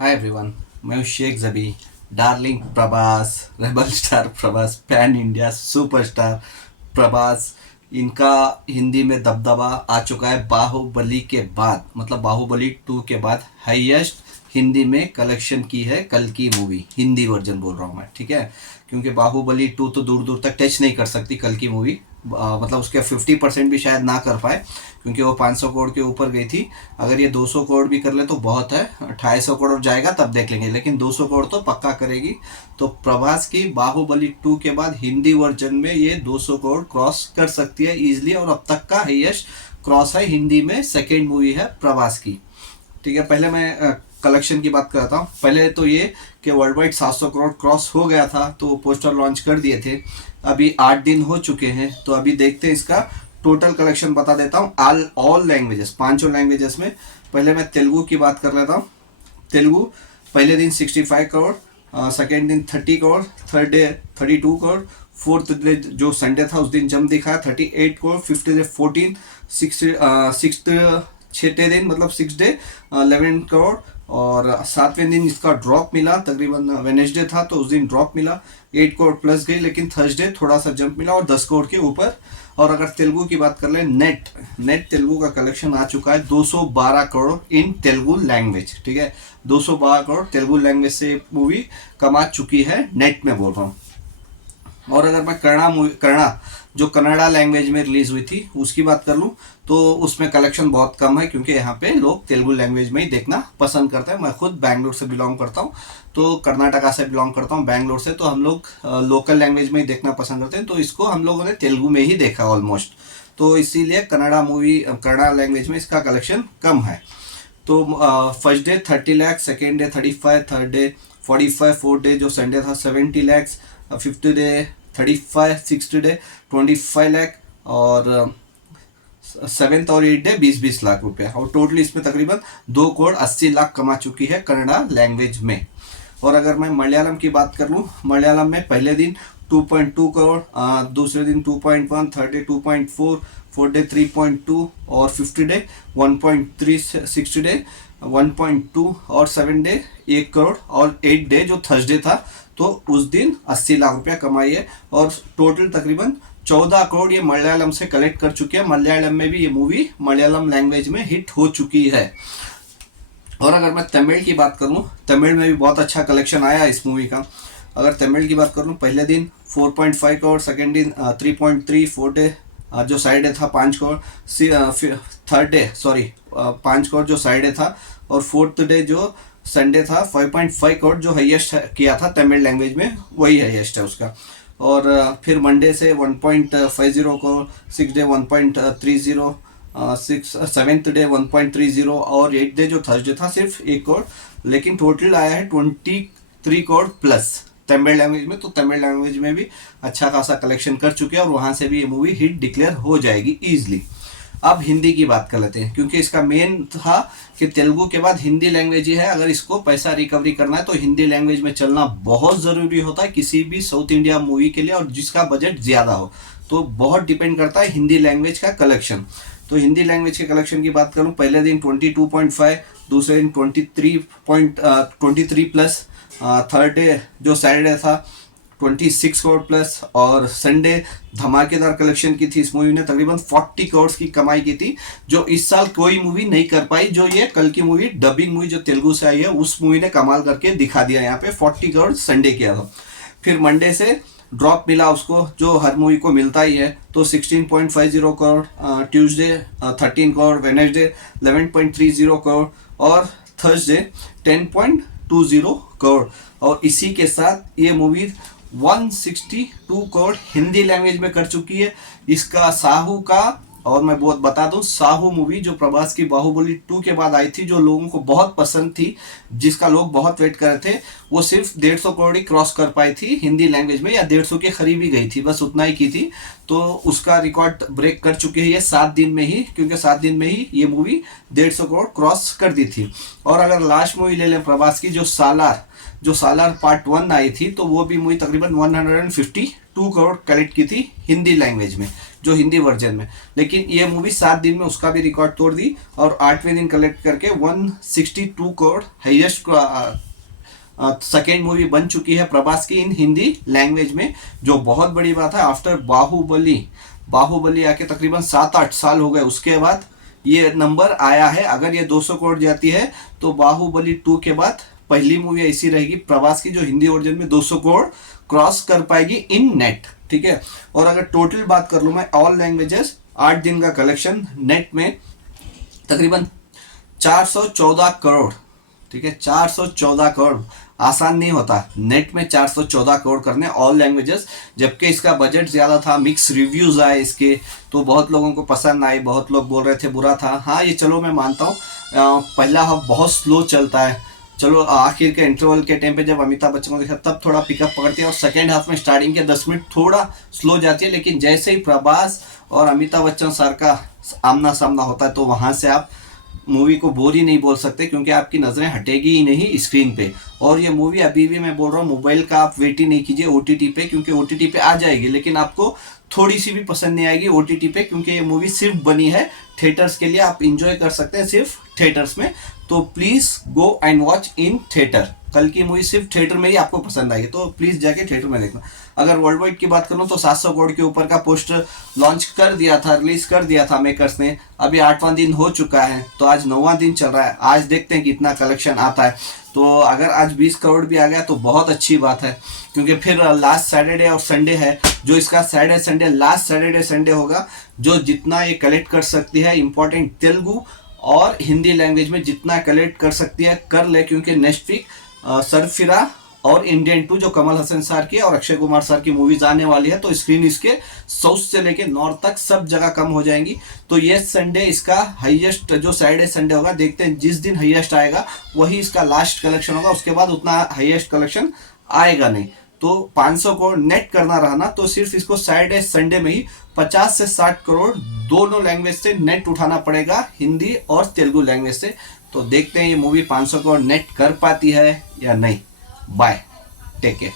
Hi everyone. मैं हूँ शेख जबी, darling Prabhas, rebel star Prabhas, pan India superstar Prabhas. इनका हिंदी में दबदबा आ चुका है बाहुबली के बाद, मतलब बाहुबली 2 के बाद हाईएस्ट हिंदी में कलेक्शन की है कल की मूवी। हिंदी वर्जन बोल रहा हूँ मैं, ठीक है, क्योंकि बाहुबली 2 तो दूर दूर तक टच नहीं कर सकती कल की मूवी। मतलब उसके 50% भी शायद ना कर पाए, क्योंकि वो 500 करोड़ के ऊपर गई थी। अगर ये 200 करोड़ भी कर ले तो बहुत है, 250 करोड़ जाएगा तब देख लेंगे, लेकिन 200 करोड़ तो पक्का करेगी। तो प्रभास की बाहुबली 2 के बाद हिंदी वर्जन में ये 200 करोड़ क्रॉस कर सकती है इजीली, और अब तक का हाईएस्ट क्रॉस है हिंदी में। सेकेंड मूवी है प्रभास की, ठीक है। पहले मैं कलेक्शन की बात करता हूँ। पहले तो ये कि वर्ल्ड वाइड 700 करोड़ क्रॉस हो गया था, तो पोस्टर लॉन्च कर दिए थे। अभी 8 दिन हो चुके हैं, तो अभी देखते हैं इसका टोटल कलेक्शन बता देता हूँ। ऑल लैंग्वेजेस, पांचों लैंग्वेजेस में। पहले मैं तेलुगु की बात कर लेता हूँ। तेलुगु पहले दिन 65 करोड़, सेकेंड दिन 30 crore, third day 32 crore, fourth day जो संडे था उस दिन जम दिखा 38 करोड़, फिफ्थ डे 14, सिक्स छठे दिन मतलब 6 डे 11 करोड़, और सातवें दिन इसका ड्रॉप मिला, तकरीबन वेनेसडे था तो उस दिन ड्रॉप मिला, 8 करोड़ प्लस गई, लेकिन थर्सडे थोड़ा सा जंप मिला और 10 करोड़ के ऊपर। और अगर तेलुगु की बात कर ले, नेट तेलुगु का कलेक्शन आ चुका है 212 करोड़ इन तेलुगु लैंग्वेज, ठीक है। 212 करोड़ तेलुगु लैंग्वेज से मूवी कमा चुकी है, नेट में बोल रहा हूँ। और अगर मैं कन्नड़ा जो कन्नड़ा लैंग्वेज में रिलीज हुई थी उसकी बात कर लूँ, तो उसमें कलेक्शन बहुत कम है, क्योंकि यहाँ पे लोग तेलुगु लैंग्वेज में ही देखना पसंद करते हैं। मैं खुद बैंगलोर से बिलोंग करता हूँ, तो कर्नाटका से बिलोंग करता हूँ, बैंगलोर से, तो हम लोग लोकल लैंग्वेज में ही देखना पसंद करते हैं, तो इसको हम लोगों ने तेलुगु में ही देखा ऑलमोस्ट। तो इसीलिए कन्नड़ा लैंग्वेज में इसका कलेक्शन कम है। तो first day 30 lakh, second day 35, third day 45, fourth day जो संडे था 70 lakhs, fifth day 35, six day 25 lakh, और सेवेंथ और 8 डे 20-20 लाख रुपए, और टोटल इसमें तकरीबन 2 करोड़ 80 लाख कमा चुकी है कन्नड़ा लैंग्वेज में। और अगर मैं मलयालम की बात कर लूँ, मलयालम में पहले दिन 2.2 करोड़, दूसरे दिन 2.1, थर्ड डे 2.4, फोर्थ डे 3.2, और फिफ्थ डे 1.3, सिक्स डे 1.2, और सेवन डे 1 करोड़, और 8 डे जो थर्सडे था तो उस दिन 80 लाख रुपया कमाई है। और टोटल तकरीबन 14 करोड़ ये मलयालम से कलेक्ट कर चुके हैं। मलयालम में भी ये मूवी मलयालम लैंग्वेज में हिट हो चुकी है। और अगर मैं तमिल की बात करूँ, तमिल में भी बहुत अच्छा कलेक्शन आया है इस मूवी का। अगर तमिल की बात करूँ, पहले दिन 4.5 करोड़, सेकेंड दिन 3.3, फोर्थ डे जो साइड डे था 5 crore, third day sorry 5 crore जो साइड डे था, और फोर्थ डे जो संडे था 5.5 करोड़ जो हाईएस्ट किया था तमिल लैंग्वेज में, वही हाईएस्ट है उसका। और फिर मंडे से 1.50 crore, six day 1.30, seventh day 1.30, और 8 डे जो थर्सडे था सिर्फ 1 करोड़, लेकिन टोटल आया है 23 करोड़ प्लस तमिल लैंग्वेज में। तो तमिल लैंग्वेज में भी अच्छा खासा कलेक्शन कर चुके हैं, और वहां से भी ये मूवी हिट डिक्लेयर हो जाएगी ईजिली। अब हिंदी की बात कर लेते हैं, क्योंकि इसका मेन था कि तेलुगु के बाद हिंदी लैंग्वेज ही है। अगर इसको पैसा रिकवरी करना है तो हिंदी लैंग्वेज में चलना बहुत ज़रूरी होता है किसी भी साउथ इंडिया मूवी के लिए, और जिसका बजट ज़्यादा हो। तो बहुत डिपेंड करता है हिंदी लैंग्वेज का कलेक्शन। तो हिंदी लैंग्वेज के कलेक्शन की बात करूँ, पहले दिन 22.5, दूसरे दिन 23 प्लस, थर्ड डे जो सैटरडे था 26 करोड़ प्लस, और संडे धमाकेदार कलेक्शन की थी। इस मूवी ने तकरीबन 40 करोड़ की कमाई की थी, जो इस साल कोई मूवी नहीं कर पाई। जो ये कल की मूवी डबिंग मूवी जो तेलुगु से आई है, उस मूवी ने कमाल करके दिखा दिया। यहाँ पे 40 करोड़ संडे किया था। फिर मंडे से ड्रॉप मिला उसको, जो हर मूवी को मिलता ही है, तो 16.50 करोड़, ट्यूसडे 13 करोड़, वेडनेसडे 11.30 करोड़, और थर्सडे 10.20 करोड़। और इसी के साथ ये मूवी 162 करोड़ हिंदी लैंग्वेज में कर चुकी है। इसका साहू का, और मैं बहुत बता दूं, साहू मूवी जो प्रभास की बाहुबली 2 के बाद आई थी, जो लोगों को बहुत पसंद थी, जिसका लोग बहुत वेट कर रहे थे, वो सिर्फ 150 करोड़ ही क्रॉस कर पाई थी हिंदी लैंग्वेज में, या 150 के करीब ही गई थी, बस उतना ही की थी। तो उसका रिकॉर्ड ब्रेक कर चुकी है ये 7 दिन में ही, क्योंकि 7 दिन में ही ये मूवी 150 करोड़ क्रॉस कर दी थी। और अगर लास्ट मूवी ले लें प्रभास की, जो सालार पार्ट 1 आई थी, तो वो भी मूवी तकरीबन 152 2 करोड़ कलेक्ट की थी हिंदी लैंग्वेज में, जो हिंदी वर्जन में। लेकिन ये मूवी 7 दिन में उसका भी रिकॉर्ड तोड़ दी और 8वें दिन कलेक्ट करके 162 करोड़ हाईएस्ट सेकेंड मूवी बन चुकी है प्रभास की इन हिंदी लैंग्वेज में, जो बहुत बड़ी बात है। आफ्टर बाहुबली आके तकरीबन 7-8 साल हो गए, उसके बाद ये नंबर आया है। अगर ये 200 करोड़ जाती है तो बाहुबली 2 के बाद पहली मूवी ऐसी रहेगी प्रभास की जो हिंदी वर्जन में 200 करोड़ क्रॉस कर पाएगी इन नेट, ठीक है। और अगर टोटल बात कर लूँ मैं ऑल लैंग्वेजेस, 8 दिन का कलेक्शन नेट में तकरीबन 414 करोड़, ठीक है। 414 करोड़ आसान नहीं होता नेट में 414 करोड़ करने ऑल लैंग्वेजेस, जबकि इसका बजट ज़्यादा था। मिक्स रिव्यूज़ आए इसके, तो बहुत लोगों को पसंद आई, बहुत लोग बोल रहे थे बुरा था। हाँ ये चलो मैं मानता हूँ, पहला हाफ बहुत स्लो चलता है, चलो आखिर के इंटरवल के टाइम पे जब अमिताभ बच्चन को देखा तब थोड़ा पिकअप पकड़ती है, और सेकेंड हाफ में स्टार्टिंग के 10 मिनट थोड़ा स्लो जाती है। लेकिन जैसे ही प्रभास और अमिताभ बच्चन सर का आमना सामना होता है तो वहाँ से आप मूवी को बोर ही नहीं बोल सकते, क्योंकि आपकी नज़रें हटेगी ही नहीं स्क्रीन पे। और ये मूवी अभी भी मैं बोल रहा हूँ मोबाइल का आप वेट ही नहीं कीजिए OTT पे, क्योंकि OTT पे आ जाएगी लेकिन आपको थोड़ी सी भी पसंद नहीं आएगी OTT पे, क्योंकि ये मूवी सिर्फ बनी है थिएटर्स के लिए, आप इंजॉय कर सकते हैं सिर्फ थिएटर्स में। तो please go and watch in theatre. कल की मूवी सिर्फ थिएटर में ही आपको पसंद आएगी, तो प्लीज़ जाके थिएटर में देखना। अगर वर्ल्ड वाइड की बात करूँ तो 700 करोड़ के ऊपर का पोस्टर लॉन्च कर दिया था, रिलीज कर दिया था मेकर्स ने। अभी 8वां दिन हो चुका है, तो आज 9वां दिन चल रहा है। आज देखते हैं कितना कलेक्शन आता है। तो अगर आज 20 करोड़ भी आ गया तो बहुत अच्छी बात है, क्योंकि फिर लास्ट सैटरडे और संडे है, जो इसका Saturday Sunday last Saturday Sunday होगा, जो जितना ये कलेक्ट कर सकती है इंपॉर्टेंट तेलुगु और हिंदी लैंग्वेज में जितना कलेक्ट कर सकती है कर ले, क्योंकि नेक्स्ट वीक सरफिरा और इंडियन 2 जो कमल हसन सर की और अक्षय कुमार सर की मूवीज आने वाली है, तो स्क्रीन इसके साउथ से लेके नॉर्थ तक सब जगह कम हो जाएंगी। तो ये संडे इसका हाईएस्ट जो सैटरडे संडे होगा, देखते हैं जिस दिन हाईएस्ट आएगा वही इसका लास्ट कलेक्शन होगा, उसके बाद उतना हाईएस्ट कलेक्शन आएगा नहीं। तो 500 करोड़ नेट करना रहा ना, तो सिर्फ इसको सैटरडे संडे में ही 50 से 60 करोड़ दोनों लैंग्वेज से नेट उठाना पड़ेगा, हिंदी और तेलुगु लैंग्वेज से। तो देखते हैं ये मूवी 500 करोड़ नेट कर पाती है या नहीं। Bye, take care.